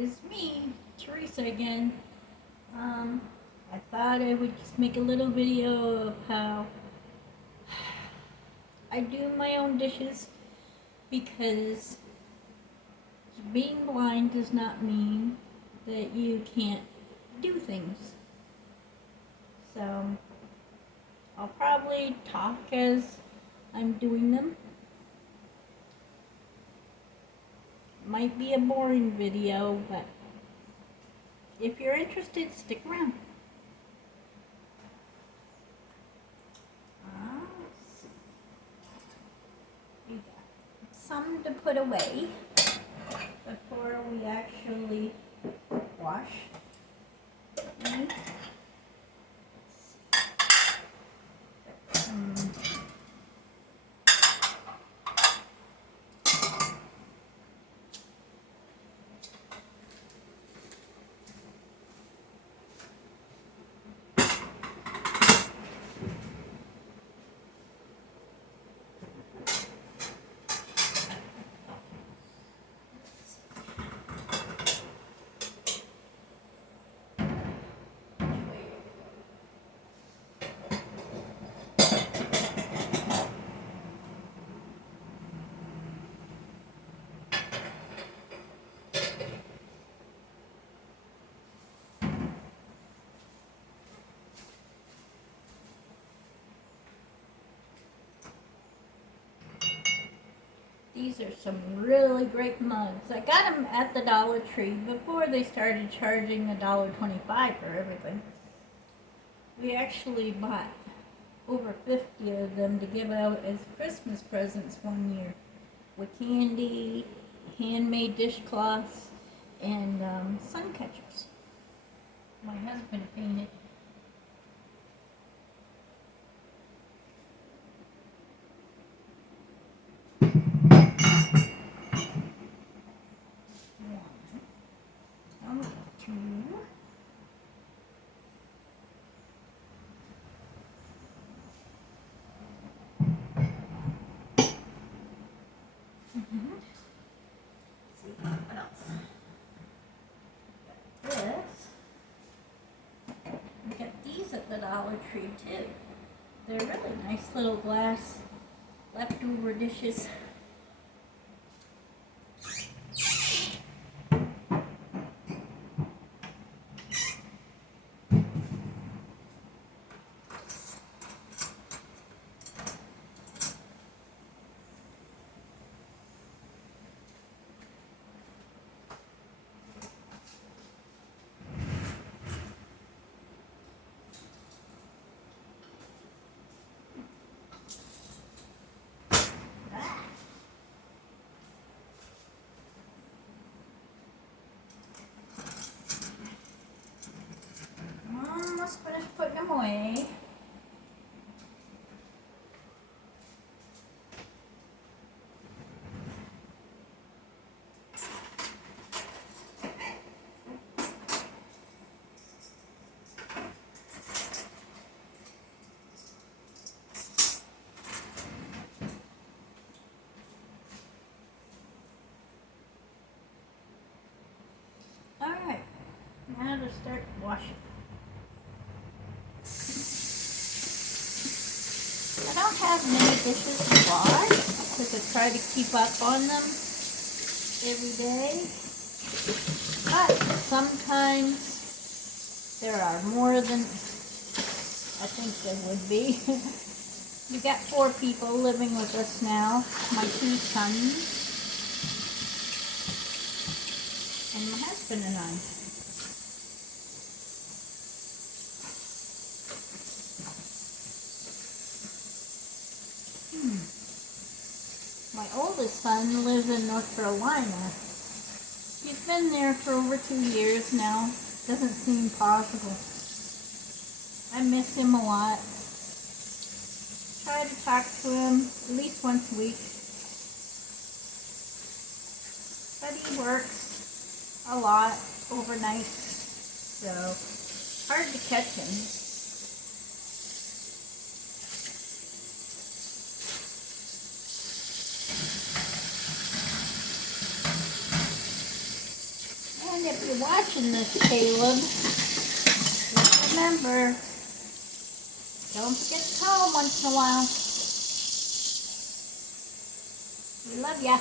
It's me, Teresa again. Um, I thought I would just make a little video of how I do my own dishes because being blind does not mean that you can't do things. So I'll probably talk as I'm doing them. Might be a boring video, but if you're interested, stick around. Let's see. We got some to put away before we actually wash. And these are some really great mugs. I got them at the Dollar Tree before they started charging $1.25 for everything. We actually bought over 50 of them to give out as Christmas presents one year with candy, handmade dishcloths, and sun catchers. My husband painted. Two. Let's see what else. This. We got these at the Dollar Tree too. They're really nice little glass leftover dishes. Almost finished putting them away. Alright, now to start washing. I don't have many dishes to wash because I try to keep up on them every day. But sometimes there are more than I think there would be. We got 4 people living with us now. My 2 sons and my husband and I. My oldest son lives in North Carolina. He's been there for over 2 years now. Doesn't seem possible. I miss him a lot. Try to talk to him at least once a week. But he works a lot overnight, so hard to catch him. if you're watching this, Caleb, just remember, don't forget to call once in a while. We love ya.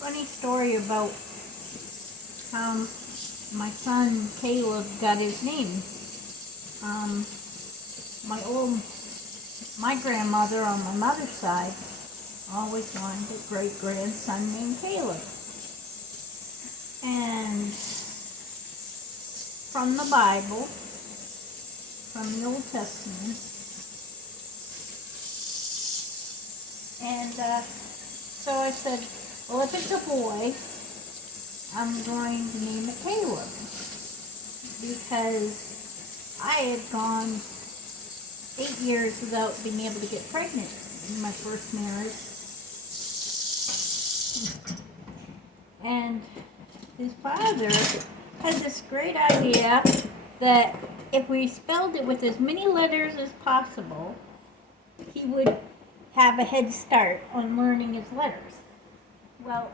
Funny story about how my son Caleb got his name. My grandmother on my mother's side always wanted a great-grandson named Caleb. And from the Bible, from the Old Testament, and so I said, well, if it's a boy, I'm going to name it Caleb, because I had gone 8 years without being able to get pregnant in my first marriage. And his father had this great idea that if we spelled it with as many letters as possible, he would have a head start on learning his letters. Well,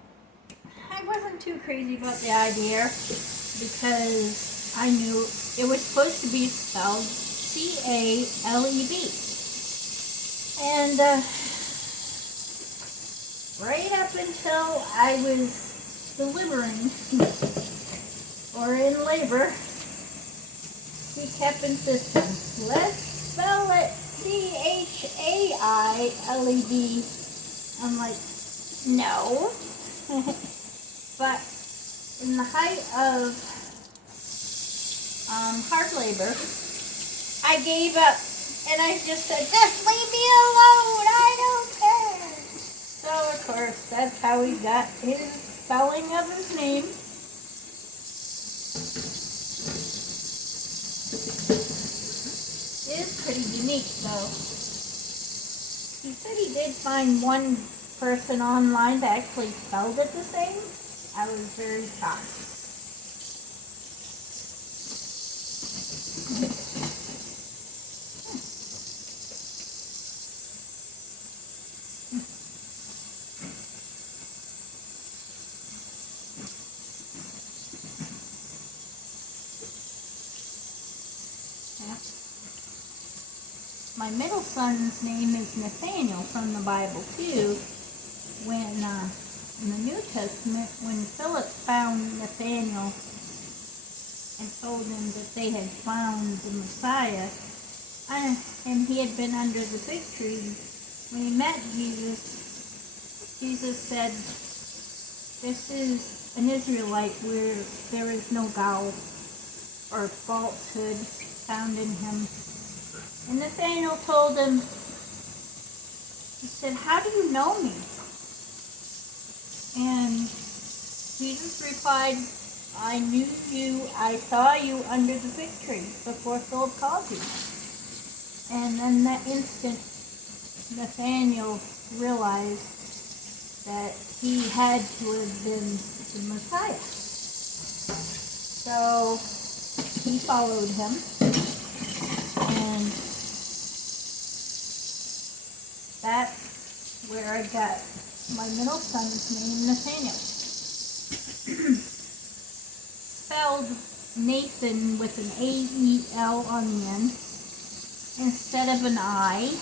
I wasn't too crazy about the idea because I knew it was supposed to be spelled C-A-L-E-B. And right up until I was delivering or in labor, he kept insisting, let's spell it C-H-A-I-L-E-B. I'm like, no. But in the height of hard labor, I gave up and I just said, just leave me alone, I don't care. So of course, that's how he got his spelling of his name. It is pretty unique though. He said he did find one person online that actually spelled it the same. I was very shocked. My middle son's name is Nathaniel from the Bible too. When in the New Testament, when Philip found Nathaniel and told him that they had found the Messiah, and he had been under the fig tree, when he met Jesus, Jesus said, "This is an Israelite where there is no guile or falsehood found in him." And Nathaniel told him, he said, "How do you know me?" And Jesus replied, "I knew you, I saw you under the fig tree before Philip called you." And in that instant, Nathaniel realized that he had to have been the Messiah. So he followed him, and that's where I got my middle son's name, Nathaniel. Spelled Nathan with an A-E-L on the end instead of an I.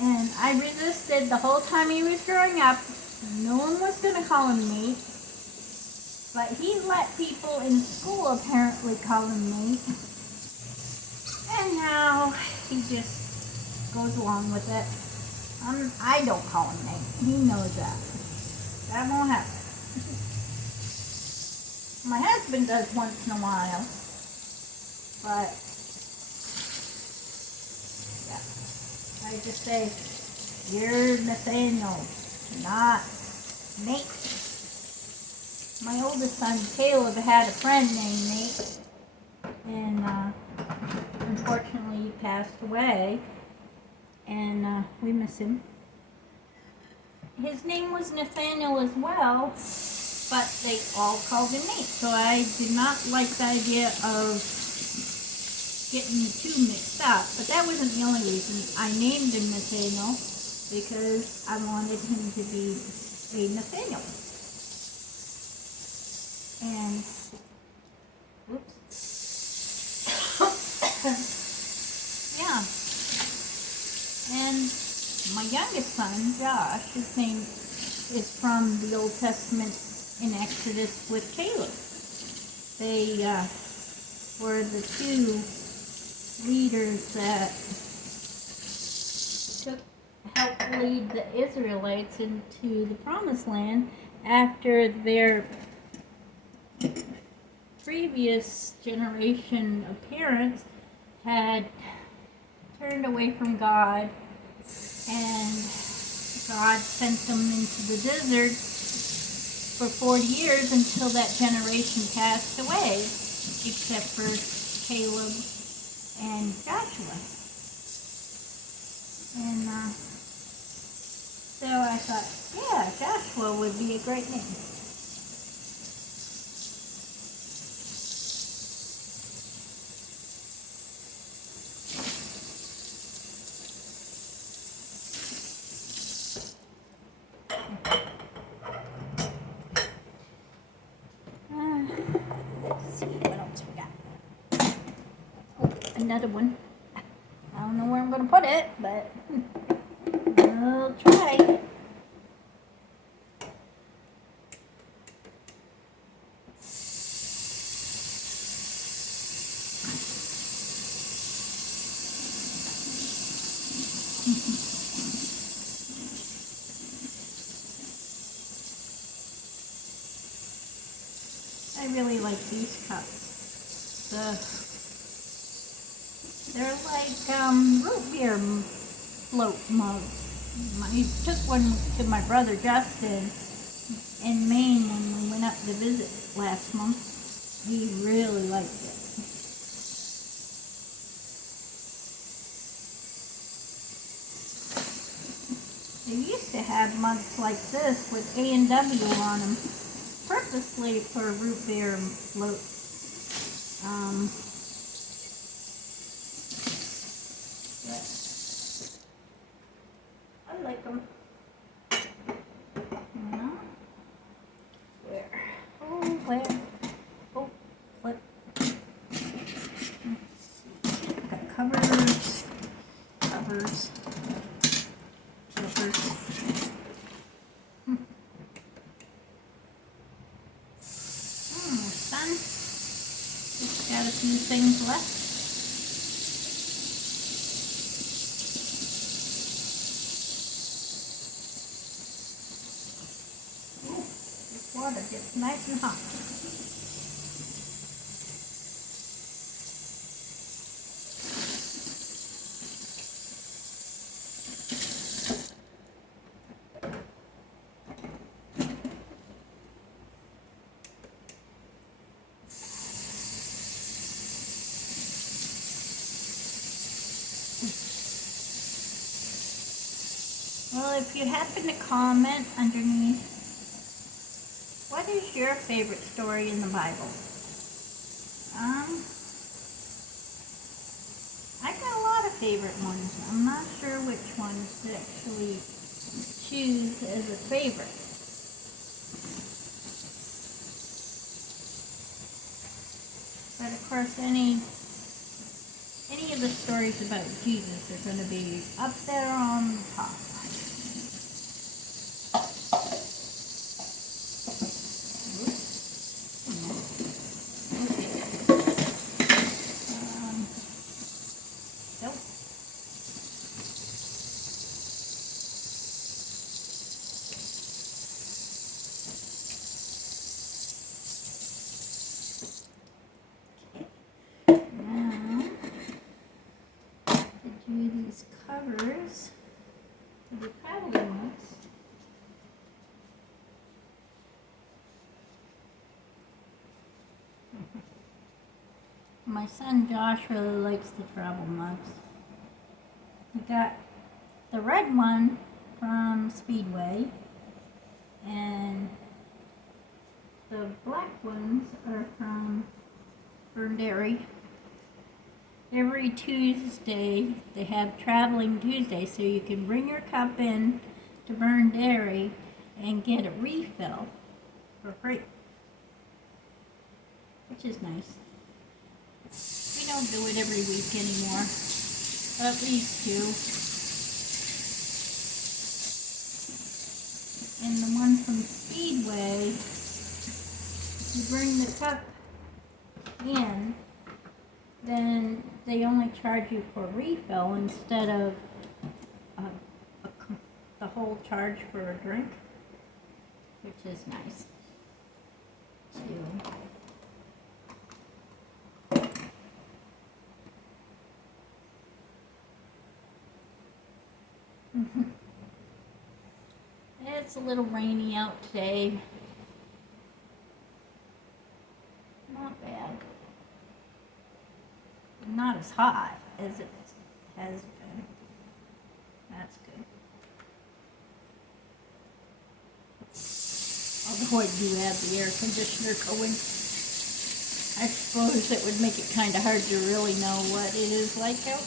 And I resisted the whole time he was growing up. No one was going to call him Nate. But he let people in school apparently call him Nate. And now he just goes along with it. I don't call him Nate. He knows that. That won't happen. My husband does once in a while. But, yeah. I just say, you're Nathaniel, not Nate. My oldest son, Caleb, had a friend named Nate. And, unfortunately, he passed away. And we miss him. His name was Nathaniel as well, but they all called him Nate. So I did not like the idea of getting the two mixed up, but that wasn't the only reason. I named him Nathaniel because I wanted him to be a Nathaniel. And, yeah. And my youngest son, Josh, his name is from the Old Testament in Exodus with Caleb. They were the two leaders that helped lead the Israelites into the Promised Land after their previous generation of parents had turned away from God, and God sent them into the desert for 40 years until that generation passed away, except for Caleb and Joshua. And so I thought, yeah, Joshua would be a great name. Let's see what else we got. Oh, another one. I don't know where I'm going to put it, but we'll try. I really like these cups. They're like root beer float mugs. I took one to my brother Justin in Maine when we went up to visit last month. He really liked it. They used to have mugs like this with A&W on them, purposely for root beer float. I like them. Where? Oh, where? Oh, what? Let's see. Got covers. Sun. Just got a few things left. This water gets nice and hot. Well, if you happen to comment underneath, what is your favorite story in the Bible? I got a lot of favorite ones. I'm not sure which ones to actually choose as a favorite. But of course, any of the stories about Jesus are going to be up there on the top. These covers, the traveling ones. My son Josh really likes the travel mugs. We got the red one from Speedway, and the black ones are from Burn Dairy. Every Tuesday, they have Traveling Tuesday, so you can bring your cup in to Burn Dairy and get a refill for free, which is nice. We don't do it every week anymore, but we used to. And the one from Speedway, you bring the cup in, then they only charge you for a refill instead of the whole charge for a drink, which is nice too. It's a little rainy out today. Not bad. Not as hot as it has been. That's good. Although I do have the air conditioner going, I suppose it would make it kind of hard to really know what it is like out.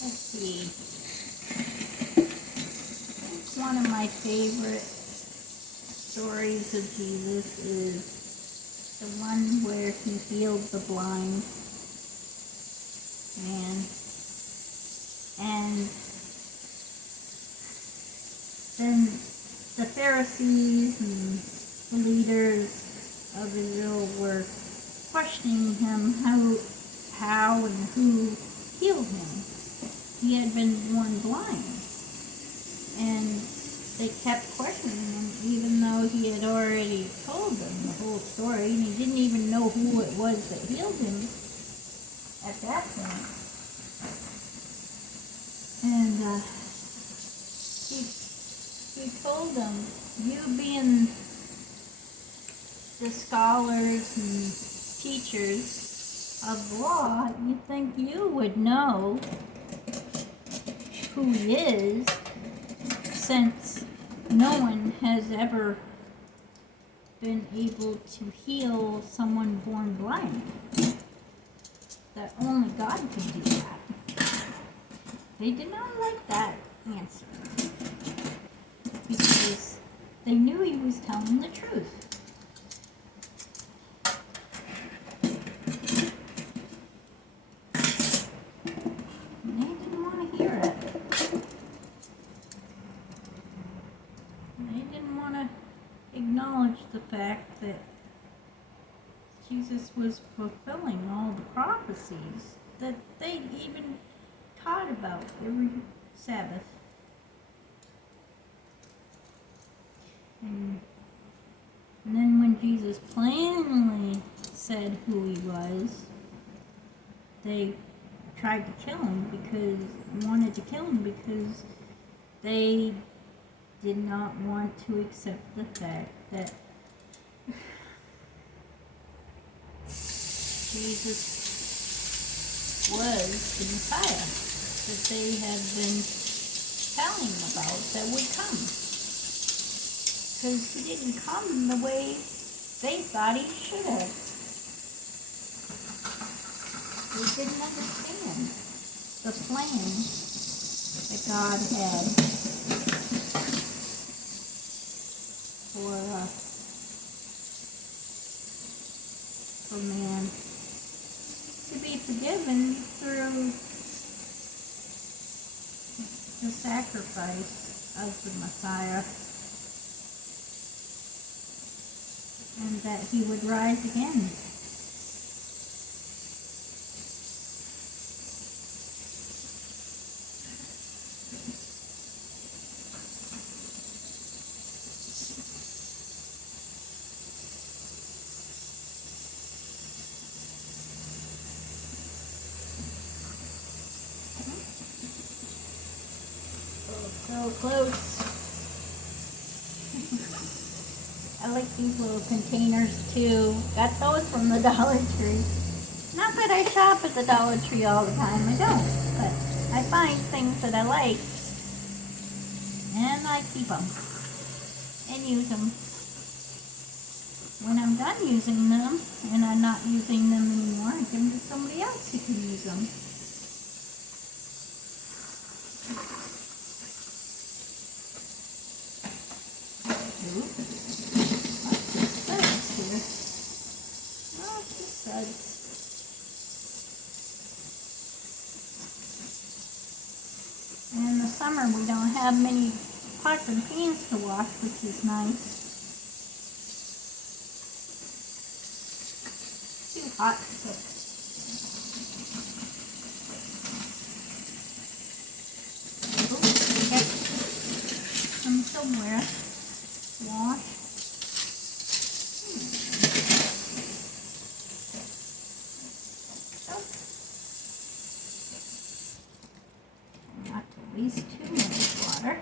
Let's see. One of my favorite stories of Jesus is the one where he healed the blind man. And then the Pharisees and the leaders of Israel were questioning him how and who healed him. He had been born blind, and they kept questioning him even though he had already told them the whole story, and he didn't even know who it was that healed him at that point. And he told them, you being the scholars and teachers of the law, you think you would know who he is, since no one has ever been able to heal someone born blind. That only God can do that. They did not like that answer because they knew he was telling the truth. And they didn't want to hear it. They didn't want to acknowledge the fact that Jesus was fulfilling all the prophecies that they even taught about every Sabbath. And then when Jesus plainly said who he was, they tried to kill him wanted to kill him because they did not want to accept the fact that Jesus was the Messiah that they had been telling about that would come. Because he didn't come the way they thought he should have. They didn't understand the plan that God had for man to be forgiven through the sacrifice of the Messiah, and that he would rise again. So close. I like these little containers too. Got those from the Dollar Tree. Not that I shop at the Dollar Tree all the time, I don't. But I find things that I like and I keep them and use them. When I'm done using them and I'm not using them anymore, I give them to somebody else who can use them. And in the summer we don't have many pots and pans to wash, which is nice. Too hot to cook. Oops, get some somewhere to wash. Not to waste too much water.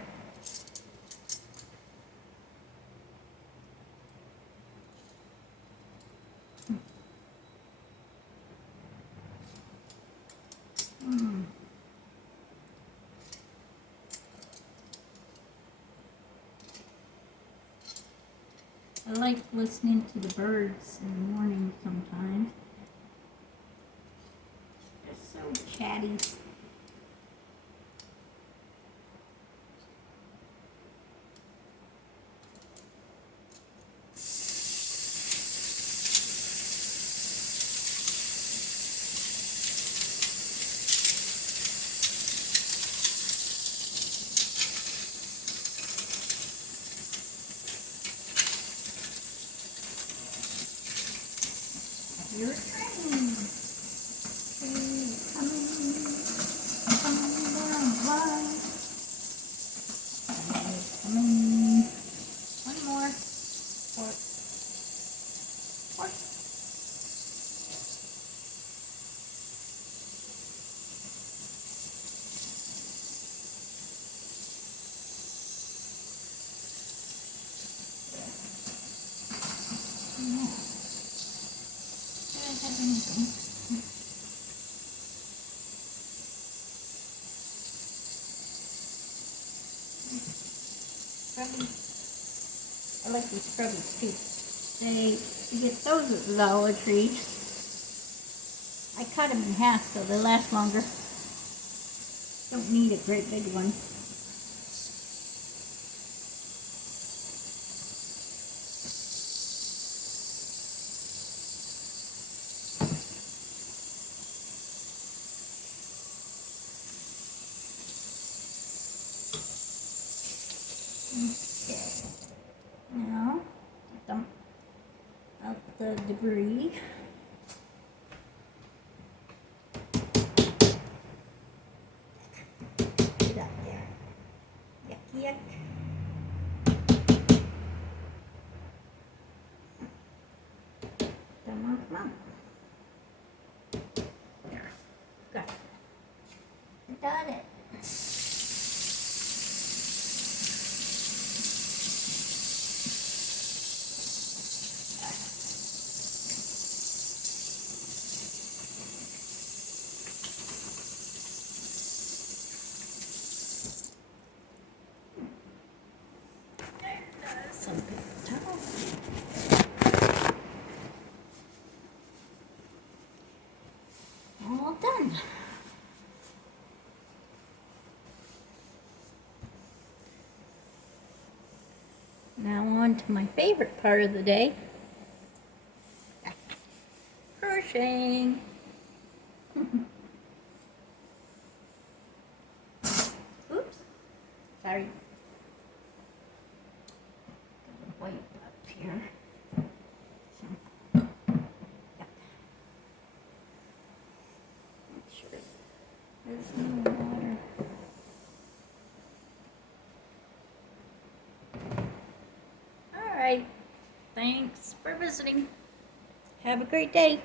I like listening to the birds in the morning sometimes. They're so chatty. Your train. Coming down the line. Coming. One more. Four. I like these scrubbies too. You get those at the Dollar Tree. I cut them in half so they last longer. Don't need a great big one. Now, dump out the debris. Get up there. Yuck, yuck. Come on. There. Got it. Got it. Some paper towel. All done. on to my favorite part of the day. Crocheting. Oops. Sorry. Got a wipe up here. Yep. Make sure there's no water. All right. Thanks for visiting. Have a great day.